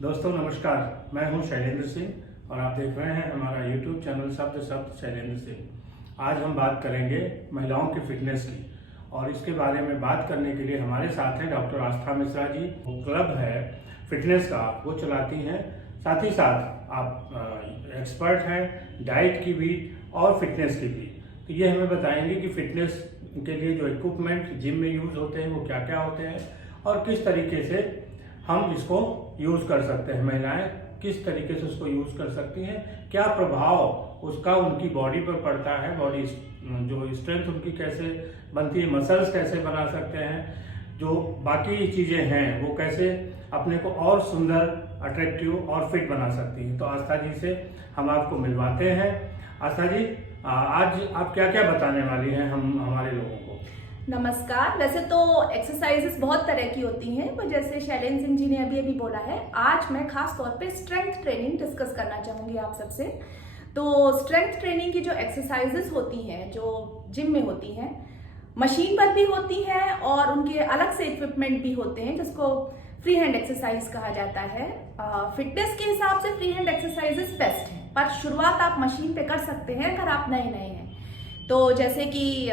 दोस्तों नमस्कार, मैं हूं शैलेंद्र सिंह और आप देख रहे हैं हमारा YouTube चैनल शब्द शब्द शैलेंद्र सिंह। आज हम बात करेंगे महिलाओं की फिटनेस की और इसके बारे में बात करने के लिए हमारे साथ हैं डॉक्टर आस्था मिश्रा जी। वो क्लब है फिटनेस का, वो चलाती हैं। साथ ही साथ आप एक्सपर्ट हैं डाइट की भी और फिटनेस की भी। तो ये हमें बताएंगे कि फिटनेस के लिए जो इक्विपमेंट जिम में यूज़ होते हैं वो क्या क्या होते हैं और किस तरीके से हम इसको यूज़ कर सकते हैं। महिलाएं किस तरीके से उसको यूज़ कर सकती हैं, क्या प्रभाव उसका उनकी बॉडी पर पड़ता है, बॉडी जो स्ट्रेंथ उनकी कैसे बनती है, मसल्स कैसे बना सकते हैं, जो बाकी चीज़ें हैं वो कैसे अपने को और सुंदर, अट्रैक्टिव और फिट बना सकती हैं। तो आस्था जी से हम आपको मिलवाते हैं। आस्था जी, आज आप क्या क्या बताने वाली हैं हमारे लोगों को? नमस्कार। वैसे तो एक्सरसाइजेस बहुत तरह की होती हैं, पर जैसे शैलेंद्र सिंह जी ने अभी बोला है, आज मैं खास तौर पे स्ट्रेंथ ट्रेनिंग डिस्कस करना चाहूँगी आप सबसे। तो स्ट्रेंथ ट्रेनिंग की जो एक्सरसाइजेस होती हैं, जो जिम में होती हैं, मशीन पर भी होती हैं और उनके अलग से इक्विपमेंट भी होते हैं जिसको फ्री हैंड एक्सरसाइज कहा जाता है। फिटनेस के हिसाब से फ्री हैंड एक्सरसाइजेस बेस्ट हैं, पर शुरुआत आप मशीन पे कर सकते हैं अगर आप नए हैं। तो जैसे कि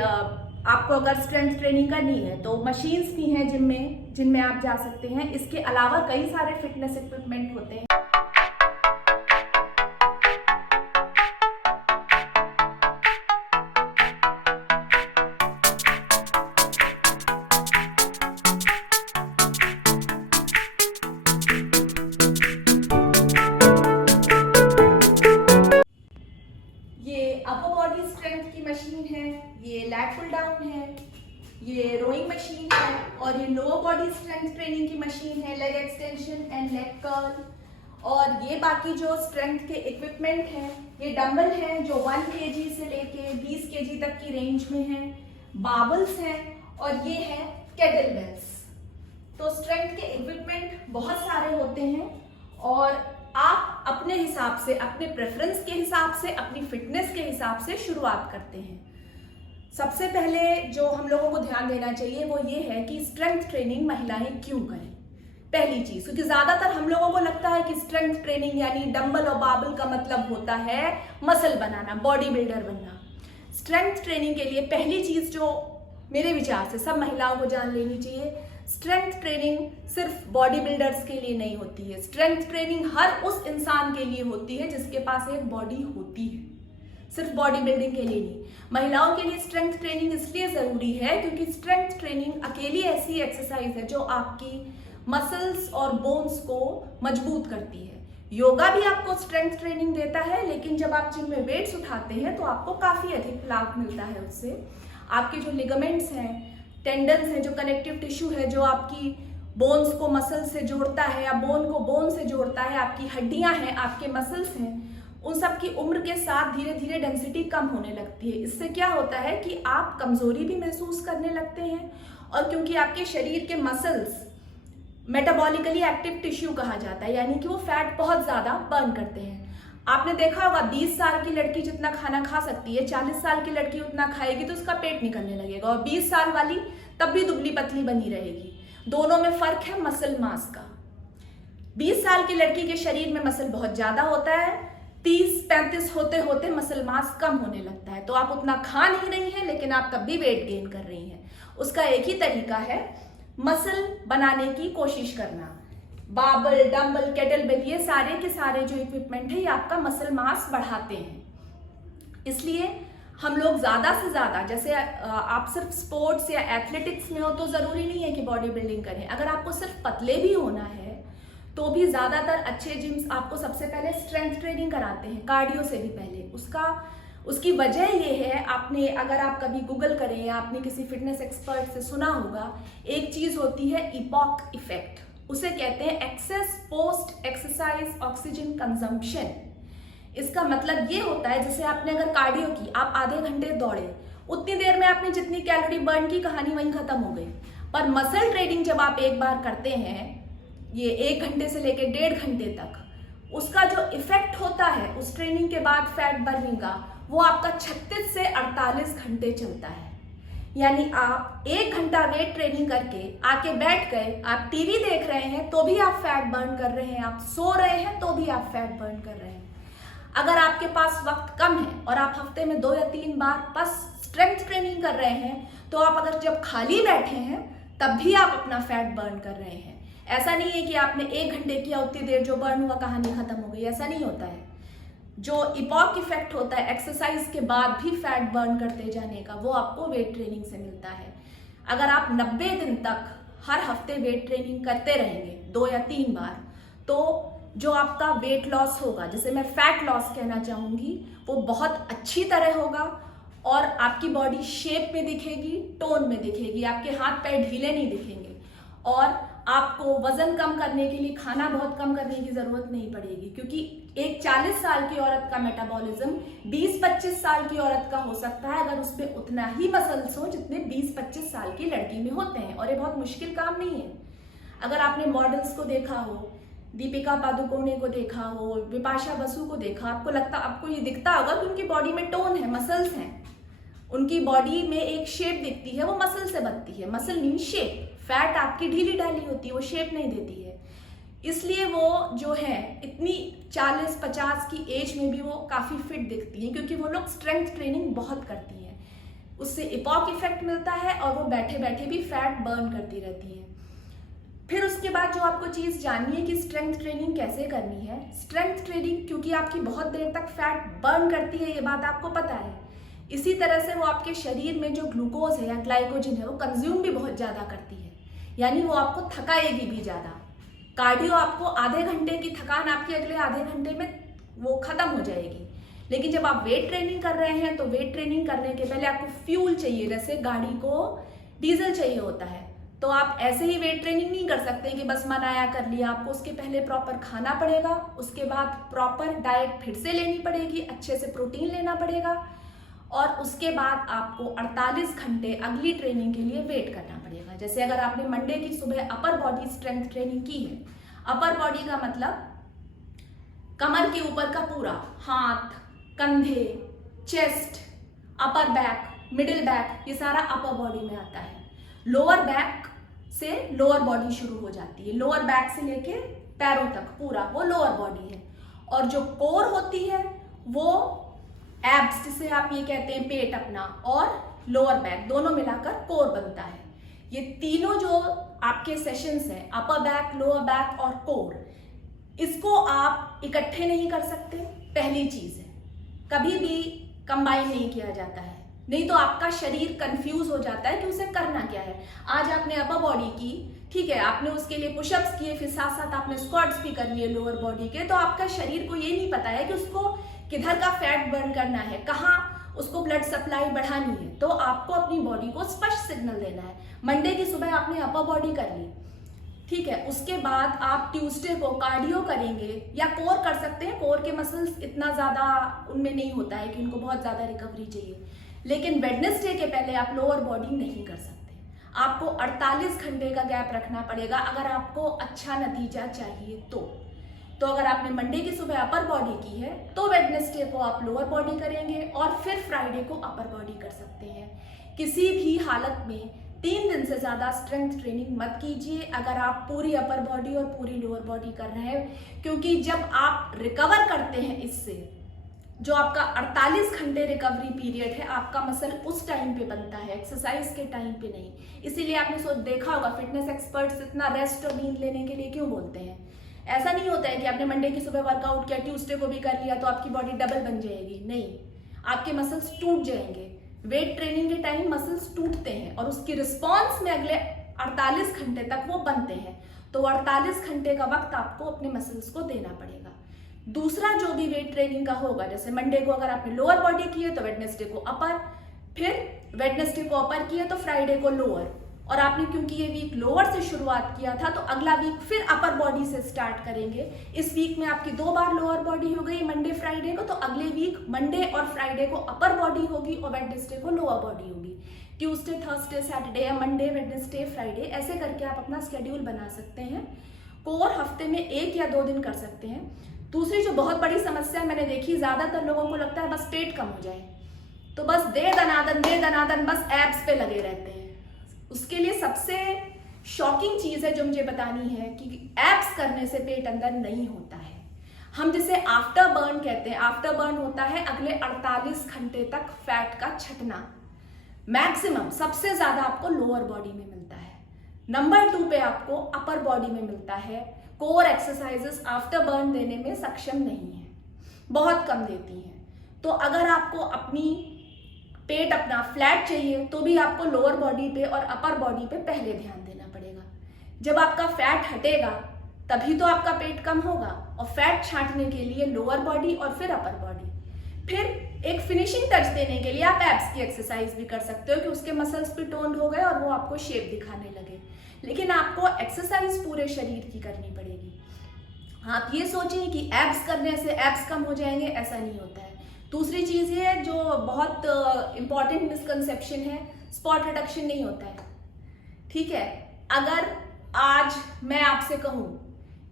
आपको अगर स्ट्रेंथ ट्रेनिंग करनी है तो मशीन्स भी हैं जिम में, जिनमें आप जा सकते हैं। इसके अलावा कई सारे फिटनेस इक्विपमेंट होते हैं। ये अपर बॉडी स्ट्रेंथ की मशीन है, ये लैट पुल डाउन है, ये रोइंग मशीन है और ये लोअर बॉडी स्ट्रेंथ ट्रेनिंग की मशीन है, leg extension and leg curl. और ये बाकी जो स्ट्रेंथ के इक्विपमेंट हैं, ये डंबल हैं जो 1 kg से लेके 20 kg तक की रेंज में हैं, बाबल्स हैं और ये है केटलबेल्स। तो स्ट्रेंथ के इक्विपमेंट बहुत सारे होते हैं और आप अपने हिसाब से, अपने प्रेफरेंस के हिसाब से, अपनी फिटनेस के हिसाब से शुरुआत करते हैं। सबसे पहले जो हम लोगों को ध्यान देना चाहिए वो ये है कि स्ट्रेंथ ट्रेनिंग महिलाएं क्यों करें। पहली चीज, क्योंकि ज्यादातर हम लोगों को लगता है कि स्ट्रेंथ ट्रेनिंग यानी डंबल और बाबल का मतलब होता है मसल बनाना, बॉडी बिल्डर बनना। स्ट्रेंथ ट्रेनिंग के लिए पहली चीज जो मेरे विचार से सब महिलाओं को जान लेनी चाहिए, स्ट्रेंथ ट्रेनिंग सिर्फ बॉडी बिल्डर्स के लिए नहीं होती है। स्ट्रेंथ ट्रेनिंग हर उस इंसान के लिए होती है जिसके पास एक बॉडी होती है, सिर्फ बॉडी बिल्डिंग के लिए नहीं। महिलाओं के लिए स्ट्रेंथ ट्रेनिंग इसलिए जरूरी है क्योंकि स्ट्रेंथ ट्रेनिंग अकेली ऐसी एक्सरसाइज है जो आपकी मसल्स और बोन्स को मजबूत करती है। योगा भी आपको स्ट्रेंथ ट्रेनिंग देता है, लेकिन जब आप जिम में वेट्स उठाते हैं तो आपको काफी अधिक लाभ मिलता है उससे। आपके जो लिगामेंट्स हैं, टेंडन्स हैं, जो कनेक्टिव टिश्यू है जो आपकी बोन्स को मसल से जोड़ता है या बोन को बोन से जोड़ता है, आपकी हड्डियां हैं, आपके मसल्स हैं, उन सब की उम्र के साथ धीरे धीरे डेंसिटी कम होने लगती है। इससे क्या होता है कि आप कमजोरी भी महसूस करने लगते हैं और क्योंकि आपके शरीर के मसल्स मेटाबॉलिकली एक्टिव टिश्यू कहा जाता है, यानी कि वो फैट बहुत ज्यादा बर्न करते हैं। आपने देखा होगा 20 साल की लड़की जितना खाना खा सकती है, 40 साल की लड़की उतना खाएगी तो उसका पेट निकलने लगेगा, और 20 साल वाली तब भी दुबली पतली बनी रहेगी। दोनों में फर्क है मसल मास का। 20 साल की लड़की के शरीर में मसल बहुत ज्यादा होता है, 30-35 होते होते मसल मास कम होने लगता है। तो आप उतना खा नहीं रही हैं लेकिन आप तब भी वेट गेन कर रही हैं। उसका एक ही तरीका है, मसल बनाने की कोशिश करना। बाबल, डंबल, केटलबेल, ये सारे के सारे जो इक्विपमेंट है ये आपका मसल मास बढ़ाते हैं। इसलिए हम लोग ज्यादा से ज्यादा, जैसे आप सिर्फ स्पोर्ट्स या एथलेटिक्स में हो तो जरूरी नहीं है कि बॉडी बिल्डिंग करें। अगर आपको सिर्फ पतले भी होना है तो भी ज्यादातर अच्छे जिम्स आपको सबसे पहले स्ट्रेंथ ट्रेनिंग कराते हैं, कार्डियो से भी पहले। उसकी वजह ये है, आपने अगर आप कभी गूगल करें या आपने किसी फिटनेस एक्सपर्ट से सुना होगा, एक चीज होती है इपॉक इफेक्ट। उसे कहते हैं excess post exercise oxygen consumption. इसका मतलब ये होता है, जैसे आपने अगर कार्डियो की, आप आधे घंटे दौड़े, उतनी देर में आपने जितनी कैलोरी बर्न की, कहानी वहीं खत्म हो गई। पर मसल ट्रेनिंग जब आप एक बार करते हैं, ये 1 घंटे से लेकर 1.5 घंटे तक, उसका जो इफेक्ट होता है उस ट्रेनिंग के बाद फैट बर्निंग का, वो आपका 36 से 48 घंटे चलता है। यानी आप 1 घंटा वेट ट्रेनिंग करके आके बैठ गए, आप टीवी देख रहे हैं तो भी आप फैट बर्न कर रहे हैं, आप सो रहे हैं तो भी आप फैट बर्न कर रहे हैं। अगर आपके पास वक्त कम है और आप हफ्ते में 2 या 3 बार बस स्ट्रेंथ ट्रेनिंग कर रहे हैं, तो आप अगर जब खाली बैठे हैं तब भी आप अपना फैट बर्न कर रहे हैं। ऐसा नहीं है कि आपने 1 घंटे किया उतनी देर जो बर्न हुआ कहानी खत्म हो गई, ऐसा नहीं होता है। जो इपॉक इफेक्ट होता है एक्सरसाइज के बाद भी फैट बर्न करते जाने का, वो आपको वेट ट्रेनिंग से मिलता है। अगर आप 90 दिन तक हर हफ्ते वेट ट्रेनिंग करते रहेंगे 2 या 3 बार, तो जो आपका वेट लॉस होगा, जिसे मैं फैट लॉस कहना चाहूंगी, वो बहुत अच्छी तरह होगा और आपकी बॉडी शेप में दिखेगी, टोन में दिखेगी, आपके हाथ पैर ढीले नहीं दिखेंगे और आपको वजन कम करने के लिए खाना बहुत कम करने की जरूरत नहीं पड़ेगी, क्योंकि एक 40 साल की औरत का मेटाबॉलिज्म 20-25 साल की औरत का हो सकता है अगर उसमें उतना ही मसल्स हो जितने 20-25 साल की लड़की में होते हैं। और ये बहुत मुश्किल काम नहीं है। अगर आपने मॉडल्स को देखा हो, दीपिका पादुकोणे को देखा हो, विपाशा बसु को देखा, आपको ये दिखता होगा कि उनकी बॉडी में टोन है, मसल्स हैं, उनकी बॉडी में एक शेप दिखती है, वो मसल से बनती है। मसल मीन शेप, फैट आपकी ढीली ढाली होती है, वो शेप नहीं देती है। इसलिए वो जो है इतनी 40-50 की एज में भी वो काफी फिट दिखती है, क्योंकि वो लोग स्ट्रेंथ ट्रेनिंग बहुत करती हैं। उससे इपॉक इफेक्ट मिलता है और वो बैठे बैठे भी फैट बर्न करती रहती है। फिर उसके बाद जो आपको चीज जाननी है कि स्ट्रेंथ ट्रेनिंग कैसे करनी है। स्ट्रेंथ ट्रेनिंग क्योंकि आपकी बहुत देर तक फैट बर्न करती है, ये बात आपको पता है। इसी तरह से वो आपके शरीर में जो ग्लूकोज है या ग्लाइकोजन है वो कंज्यूम भी बहुत ज्यादा करती है, यानी वो आपको थकाएगी भी ज्यादा। कार्डियो आपको आधे घंटे की थकान आपके अगले आधे घंटे में वो खत्म हो जाएगी। लेकिन जब आप वेट ट्रेनिंग कर रहे हैं तो वेट ट्रेनिंग करने के पहले आपको फ्यूल चाहिए, जैसे गाड़ी को डीजल चाहिए होता है। तो आप ऐसे ही वेट ट्रेनिंग नहीं कर सकते कि बस मन आया कर लिया। आपको उसके पहले प्रॉपर खाना पड़ेगा, उसके बाद प्रॉपर डाइट फिर से लेनी पड़ेगी, अच्छे से प्रोटीन लेना पड़ेगा और उसके बाद आपको 48 घंटे अगली ट्रेनिंग के लिए वेट करना पड़ेगा। जैसे अगर आपने मंडे की सुबह अपर बॉडी स्ट्रेंथ ट्रेनिंग की है, अपर बॉडी का मतलब कमर के ऊपर का पूरा, हाथ, कंधे, chest, upper back, middle back, ये सारा अपर बॉडी में आता है। लोअर बैक से लोअर बॉडी शुरू हो जाती है, लोअर बैक से लेके पैरों तक पूरा वो लोअर बॉडी है। और जो कोर होती है वो एब्स, जिसे आप ये कहते हैं पेट अपना, और लोअर बैक दोनों मिलाकर कोर बनता है। ये तीनों जो आपके सेशंस हैं, अपर बैक, लोअर बैक और कोर, इसको आप इकट्ठे नहीं कर सकते। पहली चीज है, कभी भी कंबाइन नहीं किया जाता है, नहीं तो आपका शरीर कंफ्यूज हो जाता है कि उसे करना क्या है। आज आपने अपर बॉडी की, ठीक है, आपने उसके लिए पुशअप्स किए, फिर साथ साथ आपने स्क्वाट्स भी कर लिए लोअर बॉडी के, तो आपका शरीर को ये नहीं पता है कि उसको किधर का फैट बर्न करना है, कहाँ उसको ब्लड सप्लाई बढ़ानी है। तो आपको अपनी बॉडी को स्पष्ट सिग्नल देना है। मंडे की सुबह आपने अपर बॉडी कर ली, ठीक है, उसके बाद आप ट्यूसडे को कार्डियो करेंगे या कोर कर सकते हैं। कोर के मसल्स इतना ज्यादा उनमें नहीं होता है कि उनको बहुत ज्यादा रिकवरी चाहिए, लेकिन वेडनेसडे के पहले आप लोअर बॉडी नहीं कर सकते। आपको 48 घंटे का गैप रखना पड़ेगा अगर आपको अच्छा नतीजा चाहिए तो अगर आपने मंडे की सुबह अपर बॉडी की है तो वेडनेसडे को आप लोअर बॉडी करेंगे और फिर फ्राइडे को अपर बॉडी कर सकते हैं। किसी भी हालत में 3 दिन से ज्यादा स्ट्रेंथ ट्रेनिंग मत कीजिए अगर आप पूरी अपर बॉडी और पूरी लोअर बॉडी कर रहे हैं, क्योंकि जब आप रिकवर करते हैं इससे, जो आपका 48 घंटे रिकवरी पीरियड है, आपका मसल उस टाइम पे बनता है, एक्सरसाइज के टाइम पे नहीं। इसीलिए आपने देखा होगा फिटनेस एक्सपर्ट्स इतना रेस्ट और नींद लेने के लिए क्यों बोलते हैं। ऐसा नहीं होता है कि आपने मंडे की सुबह वर्कआउट किया, ट्यूसडे को भी कर लिया तो आपकी बॉडी डबल बन जाएगी, नहीं, आपके मसल्स टूट जाएंगे। वेट ट्रेनिंग के टाइम मसल्स टूटते हैं और उसकी रिस्पॉन्स में अगले 48 घंटे तक वो बनते हैं। तो 48 घंटे का वक्त आपको अपने मसल्स को देना पड़ेगा। दूसरा जो भी वेट ट्रेनिंग का होगा, जैसे मंडे को अगर आपने लोअर बॉडी की है तो वेडनेसडे को अपर, फिर वेडनेसडे को अपर किया तो फ्राइडे को लोअर, और आपने क्योंकि ये वीक लोअर से शुरुआत किया था तो अगला वीक फिर अपर बॉडी से स्टार्ट करेंगे। इस वीक में आपकी 2 बार लोअर बॉडी हो गई मंडे फ्राइडे को, तो अगले वीक मंडे और फ्राइडे को अपर बॉडी होगी और वेडनेसडे को लोअर बॉडी होगी। ट्यूसडे, थर्सडे, सैटरडे या मंडे, वेडनेसडे, फ्राइडे, ऐसे करके आप अपना स्केड्यूल बना सकते हैं। कोर हफ्ते में 1 या 2 दिन कर सकते हैं। दूसरी जो बहुत बड़ी समस्या मैंने देखी, ज्यादातर लोगों को लगता है बस पेट कम हो जाए, तो बस दे दनादन बस एब्स पे लगे रहते हैं। उसके लिए सबसे शॉकिंग चीज है जो मुझे बतानी है कि एब्स करने से पेट अंदर नहीं होता है। हम जिसे आफ्टर बर्न कहते हैं, आफ्टर बर्न होता है अगले 48 घंटे तक फैट का छटना। मैक्सिमम सबसे ज्यादा आपको लोअर बॉडी में मिलता है, नंबर 2 पे आपको अपर बॉडी में मिलता है। कोर एक्सरसाइजेस आफ्टर बर्न देने में सक्षम नहीं है, बहुत कम देती हैं। तो अगर आपको पेट अपना फ्लैट चाहिए तो भी आपको लोअर बॉडी पे और अपर बॉडी पे पहले ध्यान देना पड़ेगा। जब आपका फैट हटेगा तभी तो आपका पेट कम होगा, और फैट छांटने के लिए लोअर बॉडी और फिर अपर बॉडी। फिर एक फिनिशिंग टच देने के लिए आप एब्स की एक्सरसाइज भी कर सकते हो कि उसके मसल्स भी टोन्ड हो गए और वो आपको शेप दिखाने लगे। लेकिन आपको एक्सरसाइज पूरे शरीर की करनी पड़ेगी। आप ये सोचिए कि एब्स करने से एब्स कम हो जाएंगे, ऐसा नहीं होता है। दूसरी चीज ये जो बहुत इंपॉर्टेंट मिसकंसेप्शन है, स्पॉट रिडक्शन नहीं होता है। ठीक है, अगर आज मैं आपसे कहूं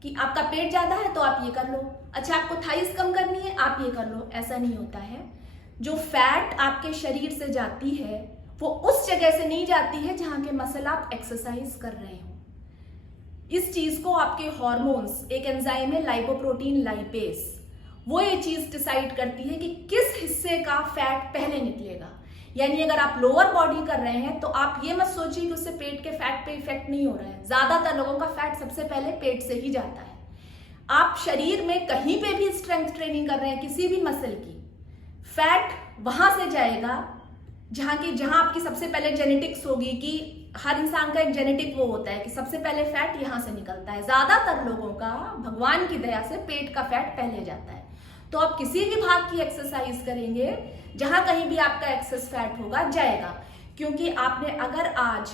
कि आपका पेट ज्यादा है तो आप ये कर लो, अच्छा आपको थाइस कम करनी है आप ये कर लो, ऐसा नहीं होता है। जो फैट आपके शरीर से जाती है वो उस जगह से नहीं जाती है जहां के मसल आप एक्सरसाइज कर रहे हो। इस चीज को आपके हॉर्मोन्स, एक एंजाइम है लाइपोप्रोटीन लाइपेस, वो ये चीज डिसाइड करती है कि किस हिस्से का फैट पहले निकलेगा। यानी अगर आप लोअर बॉडी कर रहे हैं तो आप ये मत सोचिए कि उससे पेट के फैट पे इफेक्ट नहीं हो रहा है। ज्यादातर लोगों का फैट सबसे पहले पेट से ही जाता है। आप शरीर में कहीं पे भी स्ट्रेंथ ट्रेनिंग कर रहे हैं किसी भी मसल की, फैट वहां से जाएगा जहां आपकी सबसे पहले जेनेटिक्स होगी कि हर इंसान का एक जेनेटिक वो होता है कि सबसे पहले फैट यहां से निकलता है। ज्यादातर लोगों का भगवान की दया से पेट का फैट पहले जाता है। तो आप किसी भी भाग की एक्सरसाइज करेंगे जहां कहीं भी आपका एक्सेस फैट होगा जाएगा, क्योंकि आपने अगर आज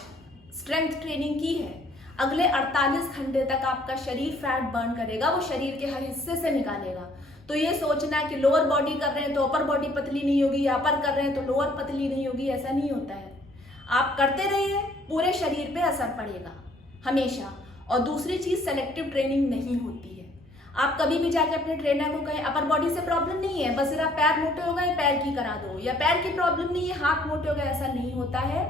स्ट्रेंथ ट्रेनिंग की है, अगले 48 घंटे तक आपका शरीर फैट बर्न करेगा, वो शरीर के हर हिस्से से निकालेगा। तो ये सोचना है कि लोअर बॉडी कर रहे हैं तो अपर बॉडी पतली नहीं होगी या अपर कर रहे हैं तो लोअर पतली नहीं होगी, ऐसा नहीं होता है। आप करते रहिए, पूरे शरीर पे असर पड़ेगा हमेशा। और दूसरी चीज, सेलेक्टिव ट्रेनिंग नहीं होती है। आप कभी भी जाके अपने ट्रेनर को कहें अपर बॉडी से प्रॉब्लम नहीं है, बस जरा पैर मोटे हो गए पैर की करा दो, या पैर की प्रॉब्लम नहीं है हाथ मोटे हो गए, ऐसा नहीं होता है।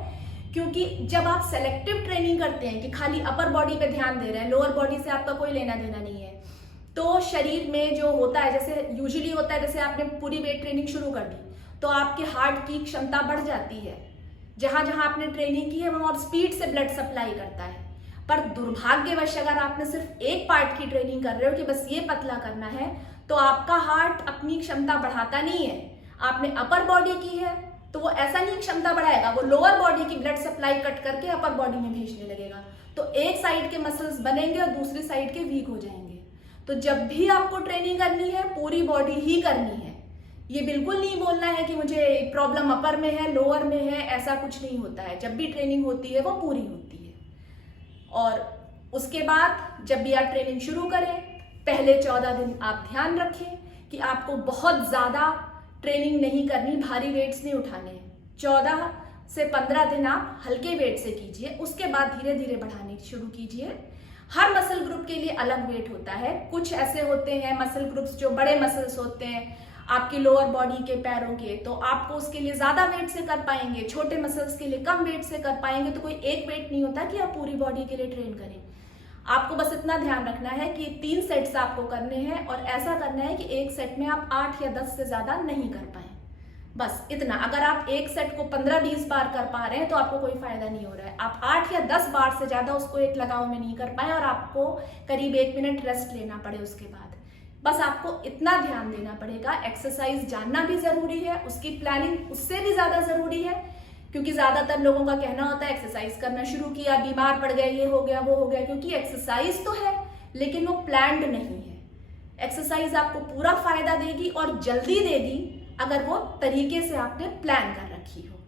क्योंकि जब आप सेलेक्टिव ट्रेनिंग करते हैं कि खाली अपर बॉडी पे ध्यान दे रहे हैं, लोअर बॉडी से आपका कोई लेना देना नहीं है, तो शरीर में जो होता है, जैसे यूजुअली होता है, जैसे आपने पूरी वेट ट्रेनिंग शुरू कर दी तो आपके हार्ट की क्षमता बढ़ जाती है। जहां जहां आपने ट्रेनिंग की है वहां और स्पीड से ब्लड सप्लाई करता है। पर दुर्भाग्यवश अगर आपने सिर्फ एक पार्ट की ट्रेनिंग कर रहे हो कि बस ये पतला करना है, तो आपका हार्ट अपनी क्षमता बढ़ाता नहीं है। आपने अपर बॉडी की है तो वो ऐसा नहीं क्षमता बढ़ाएगा, वो लोअर बॉडी की ब्लड सप्लाई कट करके अपर बॉडी में भेजने लगेगा। तो एक साइड के मसल्स बनेंगे और दूसरी साइड के वीक हो जाएंगे। तो जब भी आपको ट्रेनिंग करनी है पूरी बॉडी ही करनी है। ये बिल्कुल नहीं बोलना है कि मुझे प्रॉब्लम अपर में है लोअर में है, ऐसा कुछ नहीं होता है। जब भी ट्रेनिंग होती है वो पूरी होती है। और उसके बाद जब भी आप ट्रेनिंग शुरू करें, पहले 14 दिन आप ध्यान रखें कि आपको बहुत ज्यादा ट्रेनिंग नहीं करनी, भारी वेट्स नहीं उठाने। 14 से 15 दिन आप हल्के वेट से कीजिए, उसके बाद धीरे धीरे बढ़ाने शुरू कीजिए। हर मसल ग्रुप के लिए अलग वेट होता है। कुछ ऐसे होते हैं मसल ग्रुप्स जो बड़े मसल्स होते हैं आपकी लोअर बॉडी के, पैरों के, तो आपको उसके लिए ज्यादा वेट से कर पाएंगे। छोटे मसल्स के लिए कम वेट से कर पाएंगे। तो कोई एक वेट नहीं होता कि आप पूरी बॉडी के लिए ट्रेन करें। आपको बस इतना ध्यान रखना है कि 3 सेट्स आपको करने हैं और ऐसा करना है कि एक सेट में आप 8 या 10 से ज्यादा नहीं कर पाए। बस इतना। अगर आप एक सेट को 15-20 बार कर पा रहे हैं तो आपको कोई फायदा नहीं हो रहा है। आप 8 या 10 बार से ज्यादा उसको एक लगाव में नहीं कर पाए और आपको करीब 1 मिनट रेस्ट लेना पड़े उसके बाद। बस आपको इतना ध्यान देना पड़ेगा। एक्सरसाइज जानना भी जरूरी है, उसकी प्लानिंग उससे भी ज्यादा जरूरी है, क्योंकि ज्यादातर लोगों का कहना होता है एक्सरसाइज करना शुरू किया, बीमार पड़ गए, ये हो गया वो हो गया। क्योंकि एक्सरसाइज तो है लेकिन वो प्लान्ड नहीं है। एक्सरसाइज आपको पूरा फायदा देगी और जल्दी देगी अगर वो तरीके से आपने प्लान कर रखी हो।